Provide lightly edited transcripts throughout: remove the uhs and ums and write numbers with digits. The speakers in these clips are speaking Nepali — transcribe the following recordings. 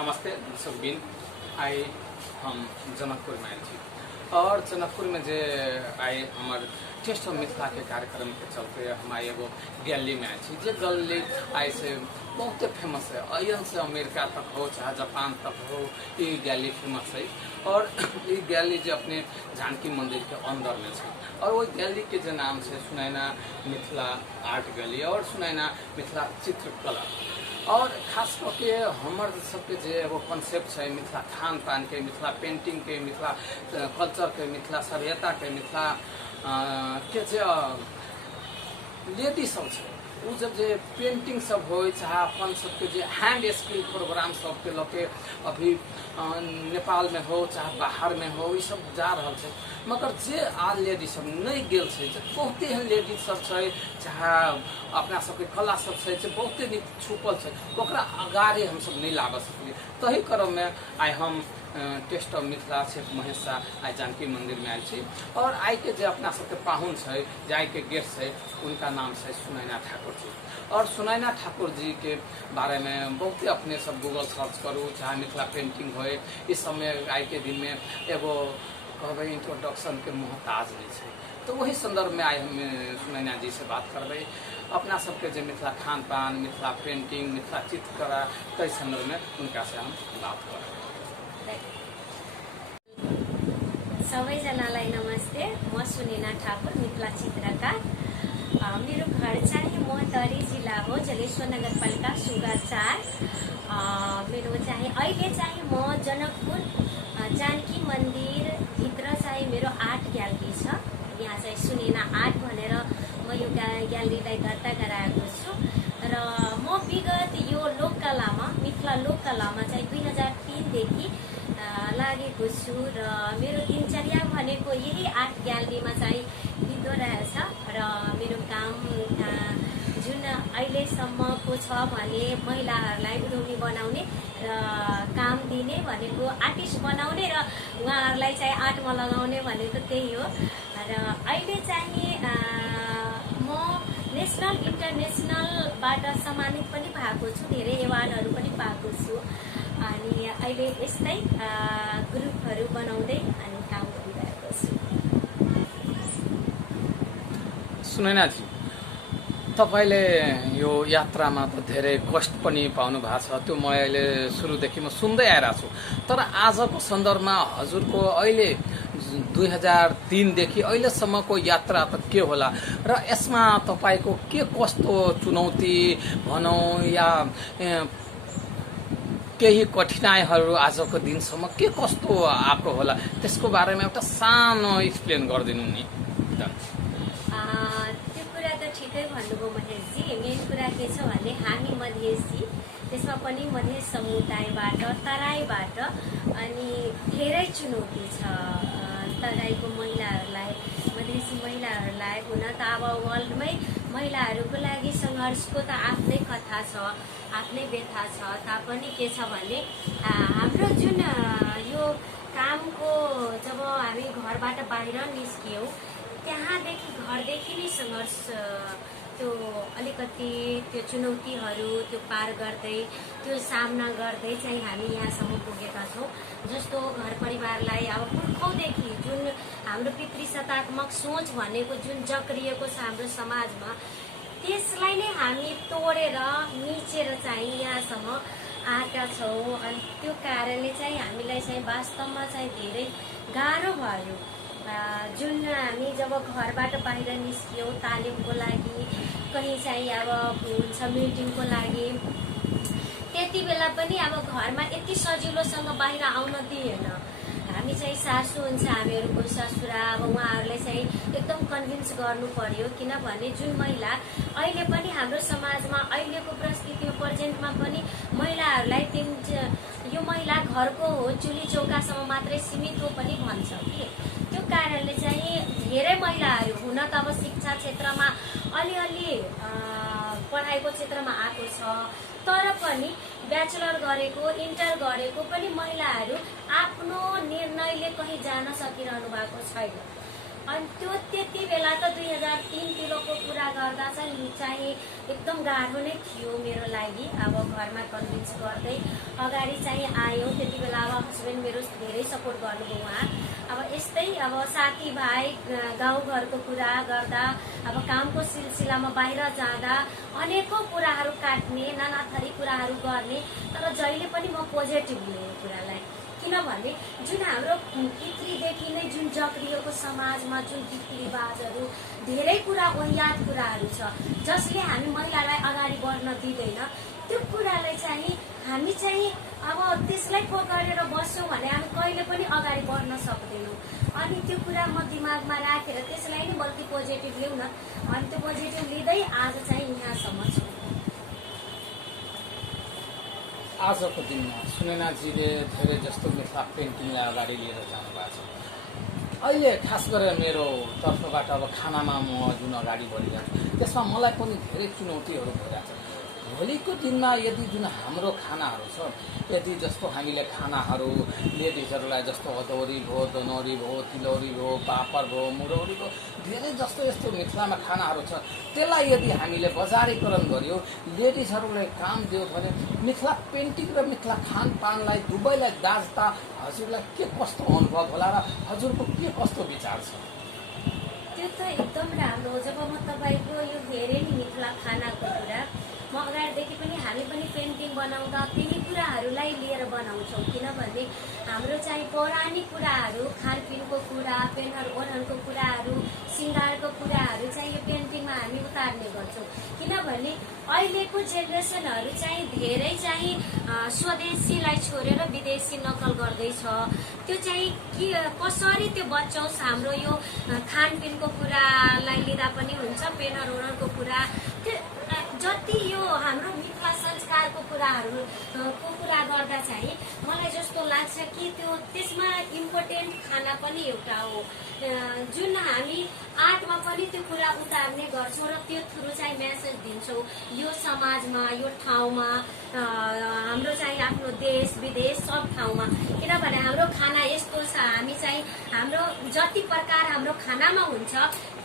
नमस्ते सुखबीन। आए हम जनकपुर में आए थी और जनकपुर में जे आए हमारे टेस्ट ऑफ मिथिला के कार्यक्रम के चलते हम आए एगो गैलरी में आए थी। जे गैलरी आए से बहुत फेमस है, अयन से अमेरिका तक हो चाहे जापान तक हो, ये गैलरी फेमस है। और ये गैलरी जो अपने जानकी मंदिर के अंदर में है और वो गैलरी के जो नाम से सुनैना मिथिला आर्ट गैलरी और सुनैना मिथिला चित्रकला। और खास करके हमार सबके जे वो कॉन्सेप्ट है मिथिला खान पान के, मिथिला पेंटिंग के, मिथिला कल्चर के, मिथिला सभ्यता के, मिथिला के जे लेडी सब है उ जब जे पेंटिंग सब हो चाहे अपन सबके जे हैंड स्किल प्रोग्राम सब के लके अभी नेपाल में हो चाहे बाहर में हो ये सब जा रहा है। मगर जे आ लेडी सब नहीं गेल है, बहुते एहन लेडी सब है चाहे अपना सबके कला सब है बहुते छुपल है, ओकरा आगारे हम सब नहीं लाग सकलिए। तही क्रम में आई हम टेस्ट ऑफ मिथिला से महेश शाह आई जानकी मंदिर में आए थी। और आई के जो अपना सबके पाहुन है जाए के गेस्ट है उनका नाम है सुनैना ठाकुर जी। और सुनैना ठाकुर जी के बारे में बहुत अपने सब गूगल सर्च करूँ चाहे मिथिला पेंटिंग हो, इस समय आई के दिन में एगो कहबे इंट्रोडक्शन के मोहताज नहीं है। तो वही संदर्भ में आए हम सुनैना जी से बात करबे अपना सबके जो मिथिला खान पान, मिथिला पेंटिंग, मिथिला चित्रकला कई संदर्भ में उनका से हम बात करें। सबैजनालाई नमस्ते। म सुनैना ठाकुर, मिथिला चित्रकार। मेरो घर चाहिँ मोहतरी जिल्ला हो, जलेश्वर नगरपालिका सुगा 4। मेरो चाहिँ अहिले चाहिँ म जनकपुर जानकी मन्दिर भित्र चाहिँ मेरो आर्ट ग्यालरी छ। यहाँ चाहिँ सुनैना आर्ट भनेर म यो ग्यालरीलाई दर्ता गराएको छु। र म विगत यो लोककलामा मिथिला लोककलामा चाहिँ 2003 देखि लागेको छु र मेरो दिनचर्या भनेको यही आर्ट ग्यालरीमा चाहिँ बित्दो रहेछ। र मेरो काम जुन अहिलेसम्मको छ भने महिलाहरूलाई उद्योगी बनाउने र काम दिने भनेको आर्टिस्ट बनाउने र उहाँहरूलाई चाहिँ आर्टमा लगाउने भनेको त्यही हो। र अहिले चाहिँ म नेसनल इन्टरनेसनलबाट सम्मानित पनि भएको छु, धेरै एवार्डहरू पनि पाएको छु। अनि अहिले यस्तै ग्रुपहरू बनाउँदै अनि काम गरिरहेको छु। सुनैना जी, तपाईले यो यात्रामा त धेरै कष्ट पनि पाउनु भएको छ, त्यो म अहिले सुरुदेखि म सुन्दै आइरहेको छु। तर आजको सन्दर्भमा हजुरको अहिले 2003 देखि अहिलेसम्मको यात्रा त के होला र यसमा तपाईको के कस्तो चुनौती भनौँ या केही कठिनाइहरू आजको दिनसम्म के कस्तो आएको होला त्यसको बारेमा एउटा सानो एक्सप्लेन गरिदिनु नि। त्यो कुरा त ठिकै भन्नुभयो महेशजी। मेन कुरा के छ भने हामी मधेसी, त्यसमा पनि मधेस समुदायबाट तराईबाट अनि धेरै चुनौती छ। तराईको महिलाहरूलाई, मधेसी महिलाहरूलाई हुन त अब वर्ल्डमै महिलाहरूको लागि सङ्घर्षको त आफ्नै कथा छ, आफ्नै व्यथा छ। तापनि के छ भने हाम्रो जुन यो कामको जब हामी घरबाट बाहिर निस्क्यौँ त्यहाँदेखि घरदेखि नै सङ्घर्ष त्यो अलिकति त्यो चुनौतीहरू त्यो पार गर्दै त्यो सामना गर्दै चाहिँ हामी यहाँसम्म पुगेका छौँ। जस्तो घर परिवारलाई अब पुर्खौँदेखि जुन हाम्रो पितृसत्तात्मक सोच भनेको जुन जक्रिएको छ हाम्रो समाजमा, त्यसलाई नै हामी तोडेर मिचेर चाहिँ यहाँसम्म आएका छौँ। अनि त्यो कारणले चाहिँ हामीलाई चाहिँ वास्तवमा चाहिँ धेरै गाह्रो भयो। जुन हामी जब घरबाट बाहिर निस्क्यौँ तालिमको लागि, कहीँ चाहिँ अब हुन्छ मिटिङको लागि, त्यति बेला पनि अब घरमा यति सजिलोसँग बाहिर आउन दिएन। हामी चाहिँ सासू हुन्छ हामीहरूको ससुरा, अब उहाँहरूलाई चाहिँ एकदम कन्भिन्स गर्नु पर्यो। किनभने जुन महिला अहिले पनि हाम्रो समाजमा अहिलेको परिस्थितिमा प्रेजेन्टमा पनि महिलाहरूलाई यो महिला घरको हो, चुली चौकासम्म मात्रै सीमित हो पनि भन्छ कि। त्यो कारणले चाहिँ धेरै महिलाहरू हुन त अब शिक्षा क्षेत्रमा अलिअलि पढाइको क्षेत्रमा आएको छ, तर पनि ब्याचलर गरेको, इन्टर गरेको पनि महिलाहरू आफ्नो निर्णयले कहीँ जान सकिरहनु भएको छैन। अनि त्यो त्यति बेला त 2003 तिरको कुरा गर्दा चाहिँ एकदम गाह्रो नै थियो मेरो लागि। अब घरमा कन्भिन्स गर्दै अगाडि चाहिँ आयो। त्यति बेला अब हस्बेन्ड मेरो धेरै सपोर्ट गर्नुभयो उहाँ। अब यस्तै अब साथीभाइ गाउँघरको कुरा गर्दा अब कामको सिलसिलामा बाहिर जाँदा अनेकौँ कुराहरू काट्ने, नाना थरी कुराहरू गर्ने, तर जहिले पनि म पोजिटिभ लिएँ यो कुरालाई। किनभने जुन हाम्रो पितृदेखि नै जुन जक्रिएको समाजमा जुन रीतिरिवाजहरू धेरै कुरा वहियात कुराहरू छ जसले हामी महिलालाई अगाडि बढ्न दिँदैन, त्यो कुरालाई चाहिँ हामी चाहिँ अब त्यसलाई पकडेर बस्छौँ भने हामी कहिले पनि अगाडि बढ्न सक्दैनौँ। अनि त्यो कुरा म दिमागमा राखेर त्यसलाई नै बल्कि पोजिटिभ ल्याउँ न, अनि त्यो पोजिटिभ लिँदै आज चाहिँ यहाँसम्म छु। आजको दिनमा सुनैनाजीले धेरै जस्तो मिथिला पेन्टिङलाई अगाडि लिएर जानुभएको छ। अहिले खास गरेर मेरो तर्फबाट अब खानामा म जुन अगाडि बढिरहेको छु त्यसमा मलाई पनि धेरै चुनौतीहरू भइरहेको छ। भोलिको दिनमा यदि जुन हाम्रो खानाहरू छ, यदि जस्तो हामीले खानाहरू लेडिजहरूलाई जस्तो अदौरी भयो, दनौरी भयो, तिलौरी भयो, पापड भयो, मुरौरी भयो, धेरै जस्तो यस्तो मिथिलामा खानाहरू छ, त्यसलाई यदि हामीले बजारीकरण गर्यो, लेडिजहरूलाई काम दियो भने मिथिला पेन्टिङ र मिथिला खानपानलाई दुवैलाई दाज्दा हजुरलाई के कस्तो अनुभव होला र हजुरको के कस्तो विचार छ? त्यो त एकदम राम्रो हो। जब म तपाईँको यो हेरेँ नि मिथिला खानाको कुरा, म अगाडिदेखि पनि हामी पनि पेन्टिङ बनाउँदा त्यही कुराहरूलाई लिएर बनाउँछौँ। किनभने हाम्रो चाहिँ पौराणिक कुराहरू, खानपिनको कुरा, पेनहरू ओढनको कुराहरू, सिँगारको कुराहरू चाहिँ यो पेन्टिङमा हामी उतार्ने गर्छौँ। किनभने अहिलेको जेनेरेसनहरू चाहिँ धेरै चाहिँ स्वदेशीलाई छोडेर विदेशी नकल गर्दैछ। त्यो चाहिँ के कसरी त्यो बचाओस्, हाम्रो यो खानपिनको कुरालाई लिँदा पनि हुन्छ, पेनहरू ओढनको कुरा, त्यो जति यो हाम्रो मिथिला संस्कारको कुराहरूको कुरा गर्दा चाहिँ मलाई जस्तो लाग्छ कि त्यो त्यसमा इम्पोर्टेन्ट खाना पनि एउटा हो, जुन हामी आर्टमा पनि त्यो कुरा उतार्ने गर्छौँ र त्यो थ्रु चाहिँ मेसेज दिन्छौँ यो समाजमा, यो ठाउँमा, हाम्रो चाहिँ आफ्नो देश विदेश सब ठाउँमा। किनभने हाम्रो खाना यस्तो छ, हामी चाहिँ हाम्रो जति प्रकार हाम्रो खानामा हुन्छ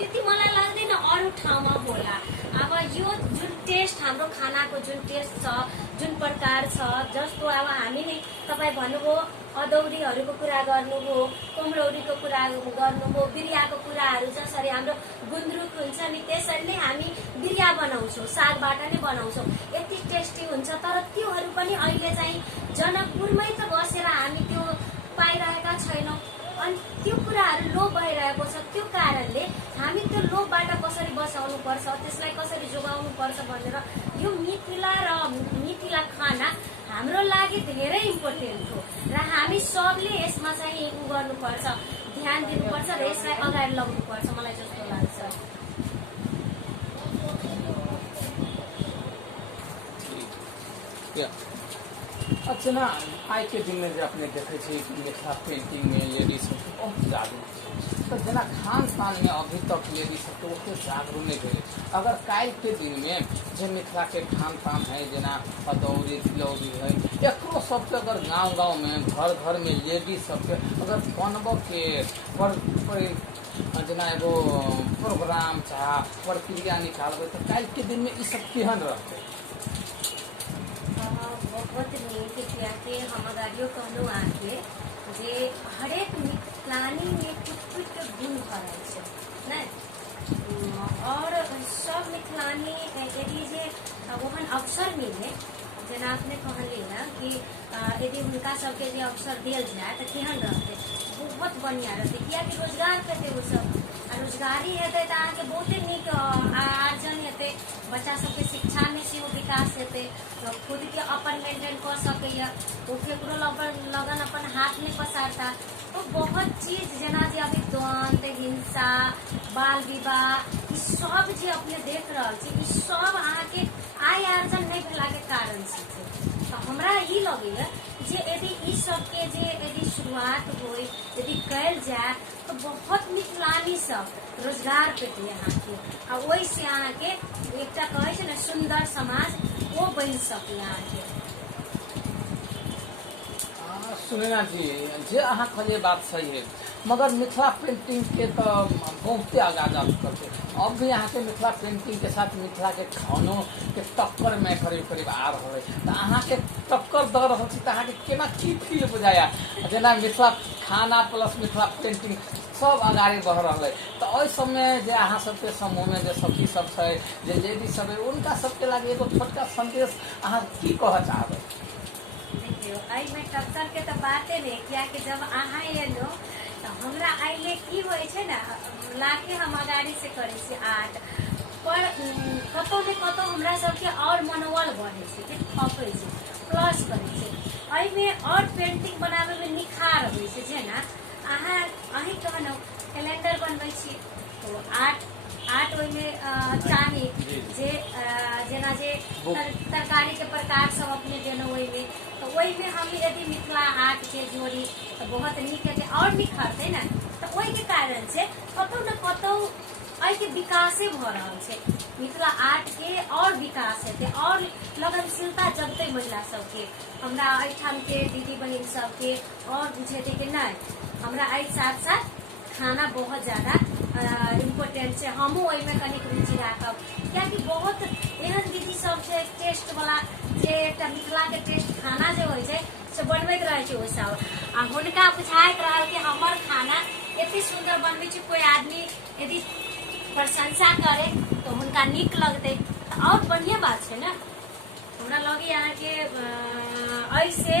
त्यति मलाई लाग्दैन अरू ठाउँमा होला। अब यो जुन टेस्ट हाम्रो खानाको जुन टेस्ट छ, जुन प्रकार छ, जस्तो अब हामीले तपाईँ भन्नुभयो अदौरीहरूको कुरा गर्नुभयो, कुम्रौरीको कुरा गर्नुभयो, बिरियाको कुराहरू जसरी हाम्रो गुन्द्रुक हुन्छ नि त्यसरी नै हामी बिरिया बनाउँछौँ, सागबाट नै बनाउँछौँ, यति टेस्टी हुन्छ। तर त्योहरू पनि अहिले चाहिँ जनकपुरमै त बसेर हामी त्यो पाइरहेका छैनौँ। अनि त्यो कुराहरू लोप भइरहेको छ। त्यो कारणले हामी त्यो लोपबाट कसरी बचाउनु पर्छ, त्यसलाई कसरी जोगाउनु पर्छ भनेर यो मिथिला र मिथिला खाना हाम्रो लागि धेरै इम्पोर्टेन्ट हो र हामी सबले यसमा चाहिँ उ गर्नुपर्छ, ध्यान दिनुपर्छ र यसलाई अगाडि लगाउनुपर्छ, मलाई जस्तो लाग्छ। अर्चना, आज के दिन में जो अपने देखे कि मिथिला पेंटिंग में लेडीज बहुत जागरूक तो जना खान पान में अभी तक लेडीज तो उतने जागरूक नहीं भेजे। अगर काल के दिन में जो मिथिला के खान पान है जना अदौरी तिलौरी है एकरो सबके अगर गांव में घर घर में लेडीज सबके अगर बनब के जना एगो प्रोग्राम चाहे प्रक्रिया निकालबे तो काल के दिन में ये सब केहन रहते? बहुत नीक के हम अगाडियो कहलहुँ अहाँके जे हरेक मिथिलानी में कुछ गुण भरल छै नै, और सब मिथिलानी यदि जे ओहन अवसर मिले, जेना अपने कहलिए ना कि यदि हुनका सबके जे अवसर दियल जाए तो केहन रहते, बहुत बढ़िया रहते। कियाकि रोजगार करते वो सब, रोजगारी हेतै तो अहाँके बहुते नीक आर्जन हेतै, बच्चा सबके शिक्षा में सेहो विकास हेतै, खुद के अपन मेंटेन कर सकैया, ओ केकरो लगन अपन हाथ में पसारता। तो बहुत चीज जना जे अभी द्वंद, हिंसा, बाल विवाह ई सब जे अपने देख रहल छी, ई सब अहाँके आय आर्जन नहीं भेला के कारण से तो हमरा ई लगैया जे यदि ई सबके जे यदि शुरुआत होय, यदि कल जाए तो बहुत मिथिलानी सब रोजगार पेते अहाँके, आ ओहिसे अहाँके एकटा कहै छै ने सुंदर समाज वो बन सके अहाँके। सुनैना जी जे अहाँ कहलिए बात सही है। मगर मिथिला पेंटिंग के तो बहुते आगा जा चुकल छै। अब भी यहाँ के मिथिला पेंटिंग के साथ मिथिला के खानों के टक्कर में करीब करीब आ रहा है। तो अहाँ के टक्कर दऽ रहल छी तऽ अहाँ के केना की फील बुझाया, जेना मिथिला खाना प्लस मिथिला पेंटिंग सब आगाड़ी बढ़ रहा है। तो ओहि समय जे अहाँ सबके समूह में जे सखी सब छै, जे लेडीज सब है, उनका सबके लागे एगो छोटका संदेश अहाँ की कहऽ चाहबै? देखियो एहिमे टक्कर के तो बाते नहीं किया कि जब अहाँ एलो तो हमरा एहिमे की होइ छै ना, लाके हम अगाड़ी से करै छी आर्ट पर कतौ ने कतौ हमरा सबके और मनोबल बढ़े छै कि थपै छै, प्लस करै छै। एहिमे और पेंटिंग बनावे में निखार होइ छै। जेना अहीं कहलहुँ कैलेंडर बनबै छी तो आर्ट ओहिमे चाही जे जेना जे तरकारी के प्रकार सब अपने देलहुँ ओहिमे, तो ओहिमे हम यदि मिथिला आर्ट के जोड़ी तो बहुत नीक हेतै और निखरतै ना। तो ओहि के कारण से कतौ न कतौ एहि के विकासे भऽ रहल छै। मिथिला आर्ट के और विकास हेतै और लगनशीलता जगतै महिला सबके, हमरा एहिठाम के दीदी बहिन सबके और बुझेतै कि नहीं हमरा एहि साथ साथ खाना बहुत ज्यादा इम्पोर्टेंट छै, हमहूँ ओहिमे कनिक रुचि राखब। कियाकि बहुत एहन दीदी सब छै टेस्ट वाला, जे एकटा मिथिला के टेस्ट खाना जे होइ छै से बनबैत रहै छै ओसब, आ हुनका बुझाइत रहल कि हमर खाना एते सुंदर बनबै छै, कोई आदमी यदि प्रशंसा करे तो हुनका नीक लगतै तो और बढ़िया बात छै ना। हमरा लगे अहाँके ऐसे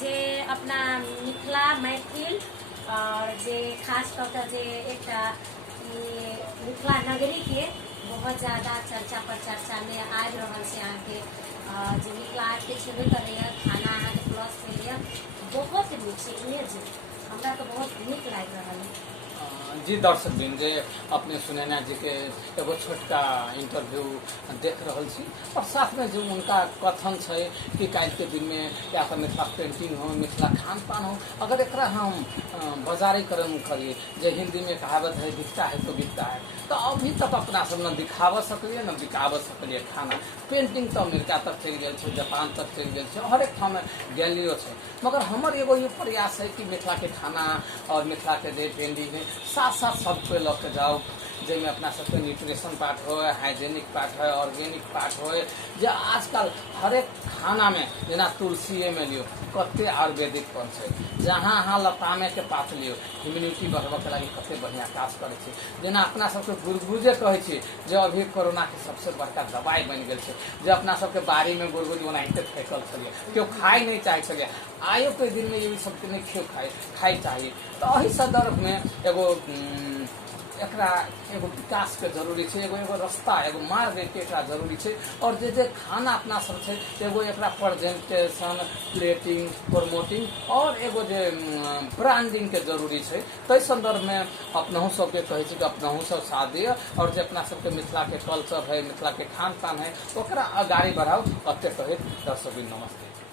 जे अपना मिथिला मैथिल और जे खास कऽ कऽ जे एकटा मिथिला नगरी के बहुत ज्यादा चर्चा प्रचर्चा में आबि रहल छै अहाँके, जे मिथिला आर्ट के छेबे करैया, खाना अहाँके प्लस भेलैया, बहुत नीक छै इमेज, हमरा तो बहुत नीक लागि रहल है। जी दर्शक दिन जे अपने सुनैना जी के एगो छोटका इंटरव्यू देख रहल छी, और साथ में जो उनका कथन है कि काल के दिन में या तो मिथिला पेंटिंग हो, मिथिला खान पान हो, अगर एक हम बाजारीकरण करिए, जो हिंदी में कहावत है दिखता है तो बिकता है, तो अभी तक अपना सब न दिखाव सकलिए न बिकाव सकलिए खाना। पेंटिंग तो अमेरिका तक चल गए, जापान तक चल गए, हर एक ठाम गैलियो है। मगर हमार एगो ये प्रयास है कि मिथिला के खाना और मिथिला के जे पेंटिंग है साथ साथ सब पे लऽ के जाओ, जिसमें अपना सबके न्यूट्रिशन पार्ट हो, हाइजेनिक पार्ट हो, ऑर्गेनिक पार्ट हो, जो आजकल हर एक खाना में जेना तुलसी में लियो कते आयुर्वेदिक पन है, जहाँ अहाँ लतामे के पात लियो इम्यूनिटी बढ़बे के लगी कते बढ़िया काज करे छै। जेना अपना सबके गुरगुजे कहे छी जो अभी कोरोना के सबसे बड़का दवाई बन गए छै, जो अपना सबके बाड़ी में गुरगुज ओनाहिते फेंकल छलिए, केओ खाई नहीं चाहे छलिए, आयो के दिन में ये सबके नहीं क्यों खाई चाहिए। तो अही संदर्भ में एगो एकरा एगो विकास के जरूरी है, एगो रास्ता एगो मार्ग के एकरा जरूरी है। और जे खाना अपना सब है एगो एकरा प्रेजेंटेशन, प्लेटिंग, प्रमोटिंग और एगो जे ब्रांडिंग के जरूरी है। तो संदर्भ में अपनहु सबके कहे कि अपनहु सब साथ दिय, और जे अपना सबके मिथिला के कल्चर है, मिथिला के खान पान है, ओकरा आगाड़ी बढ़ाओ। अते कहे दर्शक नमस्ते।